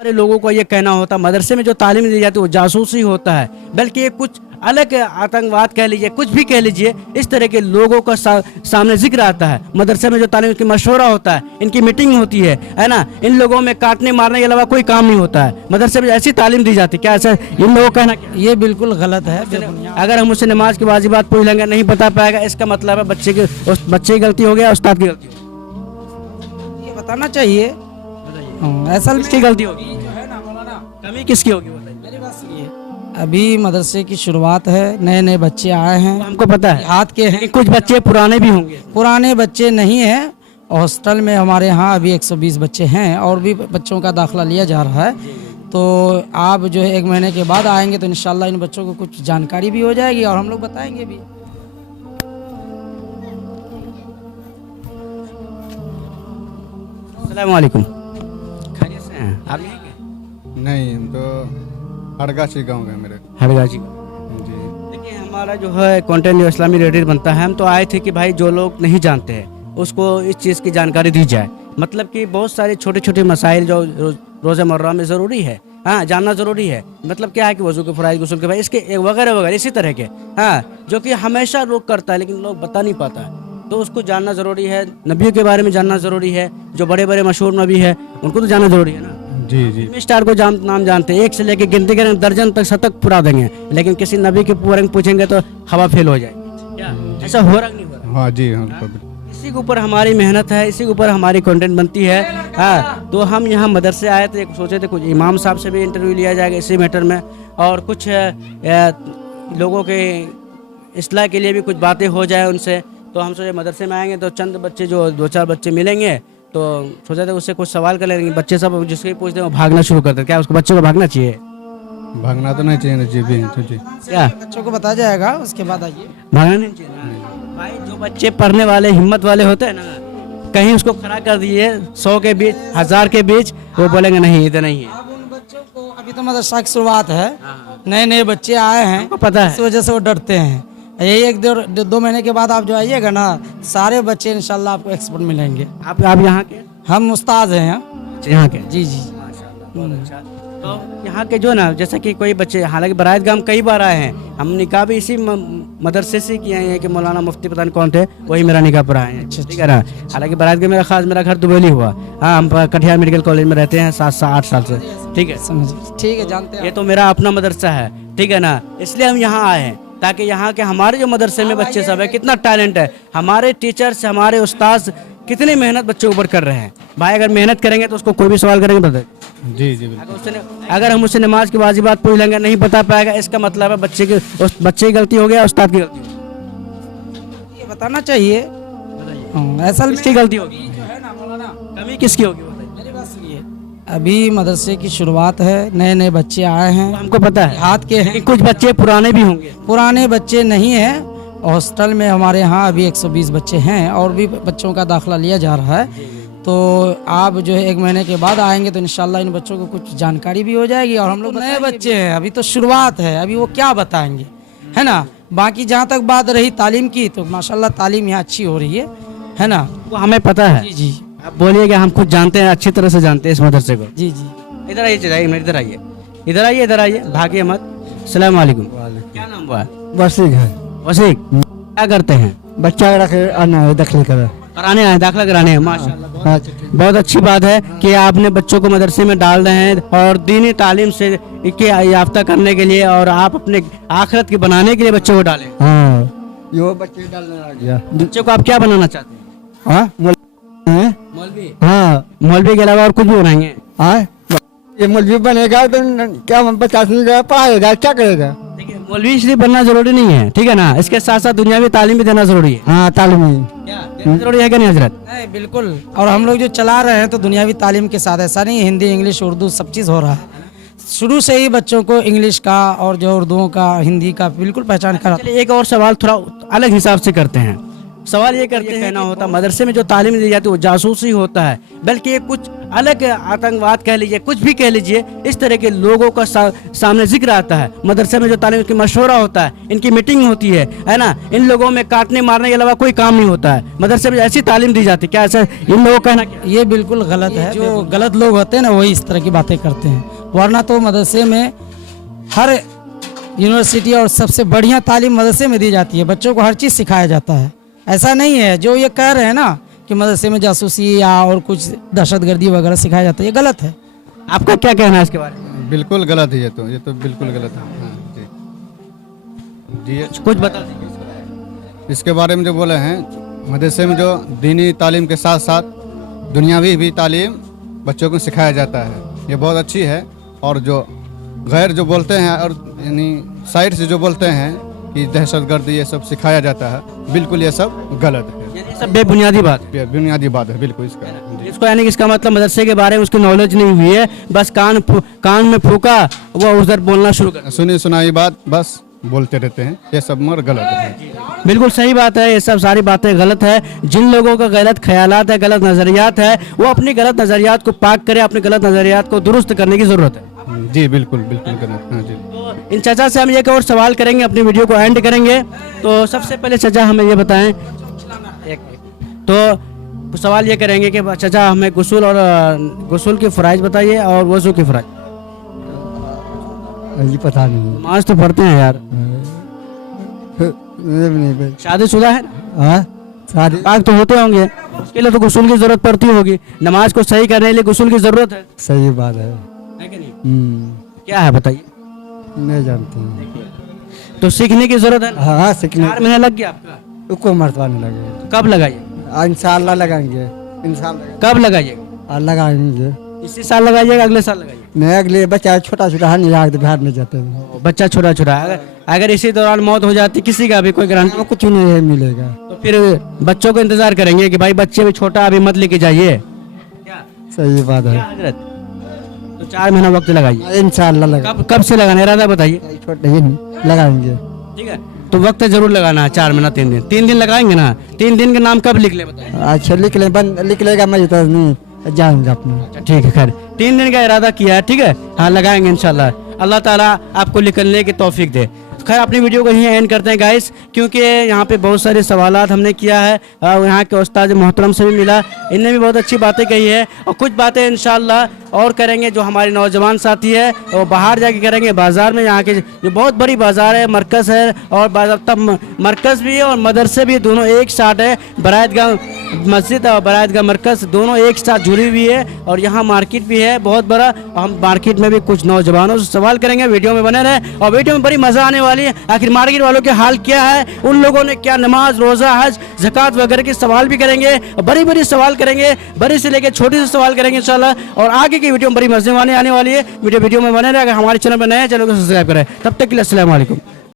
सारे लोगों को ये कहना होता मदरसे में जो तालीम दी जाती है वो जासूसी होता है, बल्कि ये कुछ अलग आतंकवाद कह लीजिए, कुछ भी कह लीजिए, इस तरह के लोगों का सामने जिक्र आता है। मदरसे में जो तालीम की मशवरा होता है, इनकी मीटिंग होती है ना, इन लोगों में काटने मारने के अलावा कोई काम नहीं होता है। मदरसे में ऐसी तालीम दी जाती है, क्या ऐसा इन लोगों का कहना क्या है? ये बिल्कुल गलत है। अगर हम उससे नमाज की वाजिबात पूछ लेंगे नहीं बता पाएगा, इसका मतलब है बच्चे की गलती हो गया, उस्ताद की गलती हो ये बताना चाहिए। ऐसा गई, किसकी गलती होगी, कमी किसकी होगी बताइए। मेरी बात सुनिए, अभी मदरसे की शुरुआत है, नए नए बच्चे आए हैं, हमको पता है हाथ के हैं, लेकिन कुछ बच्चे पुराने भी होंगे। पुराने बच्चे नहीं हैं। हॉस्टल में हमारे यहाँ अभी 120 बच्चे हैं और भी बच्चों का दाखिला लिया जा रहा है। तो आप जो है 1 महीने के बाद आएंगे तो इंशाल्लाह इन बच्चों को कुछ जानकारी भी हो जाएगी और हम लोग बताएंगे भी। अस्सलाम वालेकुम, खैरियत से हैं आप? यहीं के? नहीं, हम तो हड़गाछी गाँव के मेरे। हरगाजी। जी। देखिए हमारा जो है कंटेंट जो इस्लामी रेडियो बनता है, हम तो आए थे कि भाई जो लोग नहीं जानते हैं उसको इस चीज़ की जानकारी दी जाए। मतलब कि बहुत सारे छोटे छोटे मसाइल जो रोज़ा मर्रा में ज़रूरी है, हाँ जानना ज़रूरी है। मतलब क्या है कि वज़ू के फ़राइज़, गुस्ल के भाई इसके वगैरह वगैरह इसी तरह के, हाँ जो कि हमेशा लोग करता है लेकिन लोग बता नहीं पाता है, तो उसको जानना ज़रूरी है। नबियों के बारे में जानना ज़रूरी है, जो बड़े बड़े मशहूर नबी है उनको तो जानना ज़रूरी है ना। जी जी। स्टार को नाम जानते हैं, एक से लेके गिनती करें दर्जन तक शतक पुरा देंगे, लेकिन किसी नबी के बारे में पूछेंगे तो हवा फेल हो जाएगी। क्या ऐसा हो रहा नहीं हो रहा? हाँ जी, हाँ। इसी के ऊपर हमारी मेहनत है, इसी के ऊपर हमारी कंटेंट बनती है। हाँ तो हम यहाँ मदरसे आए थे, सोचे थे कुछ इमाम साहब से भी इंटरव्यू लिया जाएगा इसी मैटर में, और कुछ लोगों के इस्लाह के लिए भी कुछ बातें हो जाए उनसे। तो हम सोचे मदरसे में आएंगे तो चंद बच्चे जो 2-4 बच्चे मिलेंगे तो सोचा था उससे कुछ सवाल कर लेंगे। बच्चे सब जिसके पूछते हैं वो भागना शुरू करते हैं। क्या उसको बच्चे को भागना चाहिए? भागना तो नहीं चाहिए ना जी भी तो जी। क्या बच्चों को बताया जाएगा, उसके बाद आइए। भागना नहीं चाहिए ना? भाई जो बच्चे पढ़ने वाले हिम्मत वाले होते हैं ना, कहीं उसको खड़ा कर दिए 100 के बीच 1000 के बीच, वो बोलेंगे नहीं इधर नहीं है। अब उन बच्चों को अभी तो मदरसा की शुरुआत है, नए नए बच्चे आए हैं, आपको पता है इस वजह से वो डरते हैं। यही 1-2 महीने के बाद आप जो आइएगा ना, सारे बच्चे इंशाल्लाह आपको एक्सपर्ट मिलेंगे। आप यहाँ के? हम उस्ताद हैं यहाँ के? जी जी। तो यहाँ के जो ना, जैसे कि कोई बच्चे, हालांकि बरात गाम कई बार आए हैं, हम निकाह भी इसी मदरसे से किए हैं कि मौलाना मुफ्ती पता नहीं कौन थे, वही मेरा निकाह पढ़ाए हैं। ठीक है ना? हालांकि बरात गाम मेरा घर दुबेली हुआ। हाँ हम कटिहार मेडिकल कॉलेज में रहते हैं 7-8 साल से। ठीक है, समझिए, ठीक है, जानते हैं। ये तो मेरा अपना मदरसा है, ठीक है ना, इसलिए हम यहाँ आए हैं ताकि यहाँ के हमारे जो मदरसे में बच्चे सब है, कितना टैलेंट है, हमारे टीचर्स हमारे उस्ताद कितनी मेहनत बच्चों के ऊपर कर रहे हैं। भाई अगर मेहनत करेंगे तो उसको कोई भी सवाल करेंगे बता। जी जी बिल्कुल। अगर हम उससे नमाज की वाजिबात पूछ लेंगे नहीं बता पाएगा, इसका मतलब है बच्चे की गलती हो गया, उस्ताद की गलती हो ये बताना चाहिए। ऐसा गई। किसकी गलती होगी, कमी किसकी होगी बताइए। मेरी बात सुनिए, अभी मदरसे की शुरुआत है, नए नए बच्चे आए हैं, हमको पता है हाथ के हैं, लेकिन कुछ बच्चे पुराने भी होंगे। पुराने बच्चे नहीं हैं। हॉस्टल में हमारे यहाँ अभी 120 बच्चे हैं और भी बच्चों का दाखिला लिया जा रहा है। तो आप जो है 1 महीने के बाद आएंगे तो इंशाल्लाह इन बच्चों को कुछ जानकारी भी हो जाएगी और हम लोग नए बच्चे हैं, अभी तो शुरुआत है, अभी वो क्या बताएंगे, है ना। बाकी जहाँ तक बात रही तालीम की, तो माशाल्लाह तालीम यहाँ अच्छी हो रही है ना। वो हमें पता है। जी जी। आप बोलिए कि हम खुद जानते हैं, अच्छी तरह से जानते हैं इस मदरसे को। जी जी। इधर आइए, इधर आइए, इधर आइए, इधर आइए, भागिए मत। अस्सलाम वालेकुम। क्या नाम हुआ? वसीक है। वसीक, क्या करते हैं? बच्चा रखे आना दाखिल कर कराने आए, दाखिला कराने हैं। माशाल्लाह, बहुत अच्छी बात है कि आपने बच्चों को मदरसे में डाल रहे हैं और दीनी तालीम से के याफ्ता करने के लिए, और आप अपने आखिरत के बनाने के लिए बच्चों को डालें। हाँ यो बच्चे डालने लग गया। बच्चों को आप क्या बनाना चाहते हैं? हाँ मौलवी? हाँ मौलवी के अलावा और कुछ भी बनाएंगे? हाँ ये मौलवी बनेगा तो क्या 50 नहीं पढ़ाएगा, क्या करेगा? देखिए मौलवी इसलिए बनना जरूरी नहीं है, ठीक है ना, इसके साथ साथ दुनियावी तालीम भी देना जरूरी है। हाँ तालीमी जरूरी है क्या नहीं हजरत? नहीं बिल्कुल। और हम लोग जो चला रहे हैं तो दुनियावी तालीम के साथ, ऐसा नहीं, हिंदी इंग्लिश उर्दू सब चीज़ हो रहा है। शुरू से ही बच्चों को इंग्लिश का और जो उर्दू का हिंदी का बिल्कुल पहचान करा। चलिए एक और सवाल थोड़ा अलग हिसाब से करते हैं। सवाल ये करते हैं कहना होता मदरसे में जो तालीम दी जाती है वो जासूसी होता है, बल्कि ये कुछ अलग आतंकवाद कह लीजिए, कुछ भी कह लीजिए, इस तरह के लोगों का सामने जिक्र आता है। मदरसे में जो तालीम की मशवरा होता है, इनकी मीटिंग होती है ना, इन लोगों में काटने मारने के अलावा कोई काम नहीं होता है। मदरसे में ऐसी तालीम दी जाती है, क्या ऐसा इन लोगों का कहना क्या है? ये बिल्कुल गलत है। जो गलत लोग होते हैं ना वही इस तरह की बातें करते हैं, वरना तो मदरसे में हर यूनिवर्सिटी और सबसे बढ़िया तालीम मदरसे में दी जाती है। बच्चों को हर चीज़ सिखाया जाता है। ऐसा नहीं है जो ये कह रहे हैं ना कि मदरसे में जासूसी या और कुछ दहशतगर्दी वगैरह सिखाया जाता है, ये गलत है। आपका क्या कहना है इसके बारे में? बिल्कुल गलत है, ये तो बिल्कुल गलत है। हाँ, जी जी, कुछ बता दीजिए। इसके बारे में जो बोले हैं, मदरसे में जो दीनी तालीम के साथ साथ दुनियावी भी तालीम बच्चों को सिखाया जाता है, ये बहुत अच्छी है। और जो गैर जो बोलते हैं और यानी साइड से जो बोलते हैं कि दहशतगर्दी ये सब सिखाया जाता है, बिल्कुल ये सब गलत है, ये सब बेबुनियादी बात है। ये बुनियादी बात है बिल्कुल इसका। जी। इसको यानी कि इसका मतलब मदरसे के बारे में उसकी नॉलेज नहीं हुई है, बस कान में फूका, वो उधर बोलना शुरू कर। सुनी सुनाई बात बस बोलते रहते हैं, ये सब मगर गलत है। बिल्कुल सही बात है, ये सब सारी बातें गलत है। जिन लोगों का गलत ख्यालात है, गलत नज़रियात है, वो अपनी गलत नज़रियात को पाक करे, अपने गलत नज़रियात को दुरुस्त करने की ज़रूरत है। जी बिल्कुल बिल्कुल गलत। हाँ जी। तो इन चाचा से हम एक और सवाल करेंगे, अपनी वीडियो को एंड करेंगे। तो सबसे पहले चाचा हमें ये बताएं, तो सवाल ये करेंगे कि चाचा हमें गुस्ल की फ़राइज़ बताइए और वज़ू की फ़राइज़। ये पता नहीं। नमाज तो पढ़ते हैं यार, नहीं शादीशुदा है ना, हाँ सारी पाक तो होते होंगे, उसके लिए तो गुस्ल की ज़रूरत पड़ती होगी। नमाज को सही करने के लिए गुस्ल की ज़रूरत है सही बात है। कि नहीं? क्या है बताइए। नहीं जानते हैं। तो सीखने की ज़रूरत है ना? हाँ सीखने 4 महीने लग गया आपका, को मरतबा नहीं लगे। कब लगाइए? इंशाल्लाह लगाएंगे, इंशाल्लाह कब लगाइएगा? लगाएंगे। इसी साल लगाइएगा, अगले साल लगाइएगा? नहीं अगले बच्चा छोटा छोटा है, नहीं बिहार में जाते हैं। बच्चा छोटा छोटा, अगर इसी दौरान मौत हो जाती किसी का भी कोई गारंटी, कुछ नहीं है मिलेगा। तो फिर बच्चों को इंतजार करेंगे कि भाई बच्चे भी छोटा अभी मत लेके जाइए। क्या सही बात है। हजरत? तो 4 महीना वक्त लगाइए। इंशाल्लाह लगा। कब से लगाना इरादा बताइए। छोटे ही लगाएंगे। ठीक है, तो वक्त जरूर लगाना है, 4 महीना 3 दिन। 3 दिन लगाएंगे ना, 3 दिन का नाम कब लिख ले बताइए। अच्छा लिख लेगा, मैं तो नहीं जाएंगे अपने। ठीक है, खैर 3 दिन का इरादा किया है, ठीक है, हाँ लगाएंगे इंशाल्लाह। अल्लाह ताला आपको निकलने की तौफीक दे। खैर अपनी वीडियो को यहीं एंड करते हैं गाइस, क्योंकि यहाँ पे बहुत सारे सवालात हमने किया है, यहाँ के उस्ताद मोहतरम से भी मिला, इनने भी बहुत अच्छी बातें कही है, और कुछ बातें इंशाल्लाह और करेंगे। जो हमारे नौजवान साथी है वो बाहर जाके करेंगे, बाज़ार में, यहाँ के जो बहुत बड़ी बाज़ार है, मरकज़ है, और तब मरकज़ भी है और मदरसे भी, दोनों एक साथ है। बरायतगाह मस्जिद और बरायतगाह मरकज़ दोनों एक साथ जुड़ी हुई है, और यहाँ मार्केट भी है बहुत बड़ा। हम मार्केट में भी कुछ नौजवानों से सवाल करेंगे, वीडियो में बने रहे, और वीडियो में बड़ी मज़ा आने वाली है। आखिर मार्केट वालों के हाल क्या है, उन लोगों ने क्या नमाज, रोज़ा, हज, ज़कात वगैरह के सवाल भी करेंगे, और बड़ी सवाल करेंगे, बड़ी से लेकर छोटी से सवाल करेंगे इंशाल्लाह। और आगे की वीडियो में बड़ी मज़े आने वाली है। वीडियो में बने रहे। अगर हमारे चैनल पर नए हैं, चैनल को सब्सक्राइब करें। तब तक के लिए अस्सलाम वालेकुम।